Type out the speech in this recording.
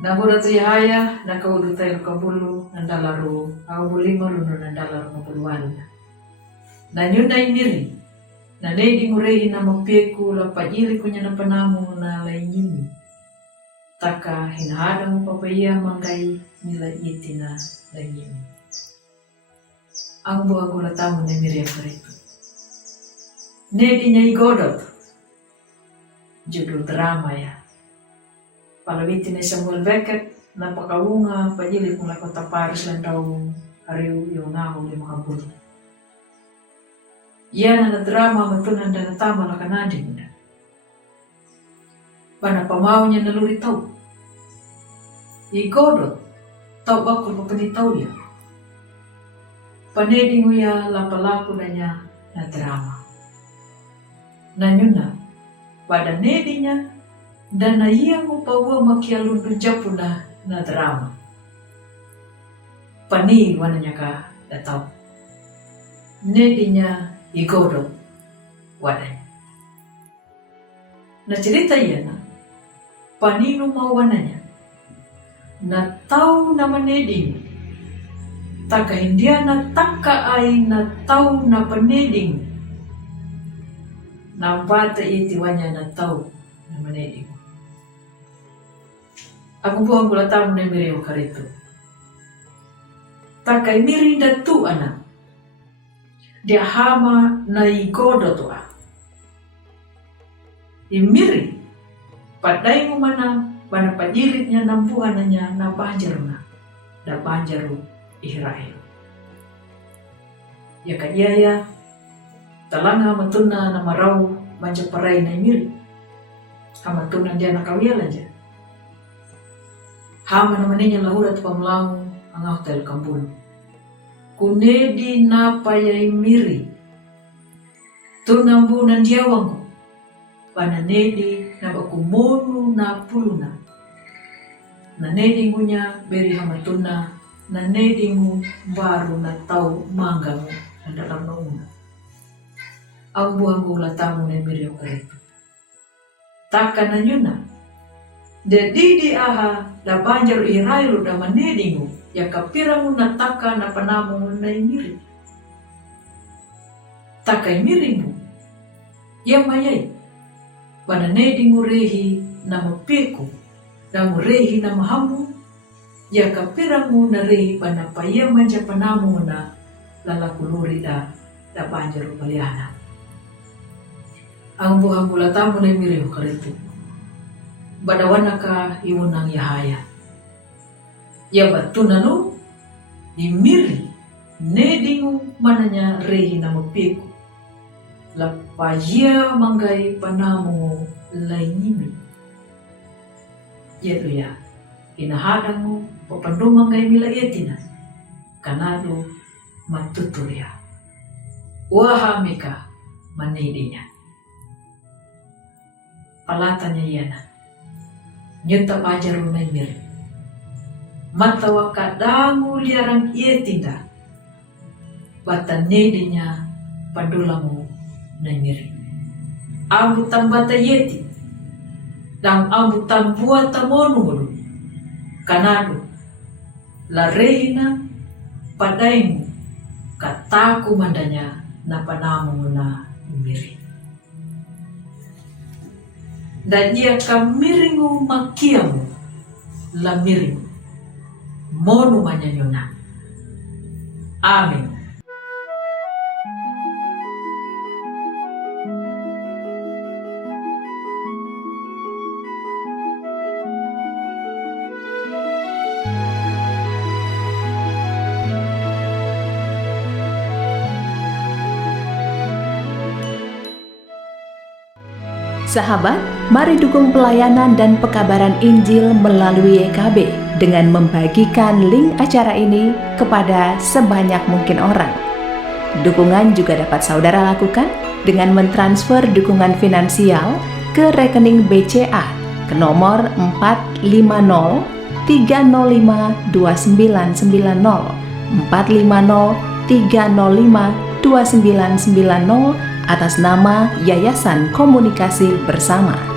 Nahura tu yahaya nakaudu tayo kabulu nandalaru au bulima luno nandalaru mabuluan. Nanyuna imiri na nedi ngurehi na mapieku la pajili kunya na panamu na lainyimi. Taka hinahada mo papaya manggai nila itina lainyimi. Ang buha gula tamu na imiri akaritu. Nedi nya igodot. Judul drama ya. Palawiti ni Samuel Beckett na pakawunga pajili kung lakota paris lang daw hariw yung naho di makabuli. Yan na drama matunan na natama na kanadin na. Bana pamaw niya naluritaw. Igodot, tau bakul papanitaw niya. Paneding niya lapalaku na niya na drama. Nanyuna, pada nedi niya dan na iya mo pawa makialundu japuna na drama. Pani wana niya ka dataw. Nedi niya igodot waday. Na cerita iya na panino mawana niya na tau na maneding taka hindia na taka ay na tau na paneding na bata itiwanya na tau na maneding. Aku buang gula tamu na miri karito. Takai miri da tu ana. Dia hama na igodo tu a. Imiri padai mo mana bana pajilit niya nampuhan niya na banjaru na. Da banjaru Israel. Ya kajaya talanga matuna na maraw manja paray na imiri. Hamatunan dia na kawiyalan dia. Hama naman niya lahura at pamlang ang hotel kambul. Kunedi na payay miri. Tunambunan diyawang ko. Pananedi na bakumonu na puluna. Nanedi mo niya beri hamatuna. Nanedi mo baru na tau mangga mo na dalam nauna. Ang buhang gula tamu na miri o karito. Taka na yun na. Dedi aha da banjar irailu da manedingu ya kapiramu na taka na panamu na imiri. Taka imiringu ya mayay pananedingu rehi na mapiku da murehi na mahamu ya kapiramu na rehi panapaya manja panamu na lalakuluri da banjar upaliana. Ang buhang bulatamu na imiri karitu. Badawana ka iunang yahaya. Ya batunanu imiri nedingu mananya rehi na mapiku. Lapaya manggai panamu lainyimi. Yaitu ya inahadamu papandu manggai mila etina. Kanado matuturia. Wahamika manedinya. Palatanya yana. Nyata pajaru na imiri. Matawa kadamu liarang ietinda. Bata nedinya padulamu na imiri. Ambu tambata yeti. Dang ambu tambua tamonu. Kanado. Larehina padaimu. Kataku mandanya na panamu na imiri. Dan dia kamiringu makiamu lamiringu monu manyanyona. Amin. Sahabat, mari dukung pelayanan dan pekabaran Injil melalui YKB dengan membagikan link acara ini kepada sebanyak mungkin orang. Dukungan juga dapat saudara lakukan dengan mentransfer dukungan finansial ke rekening BCA ke nomor 450 305 2990 450 305 2990 atas nama Yayasan Komunikasi Bersama.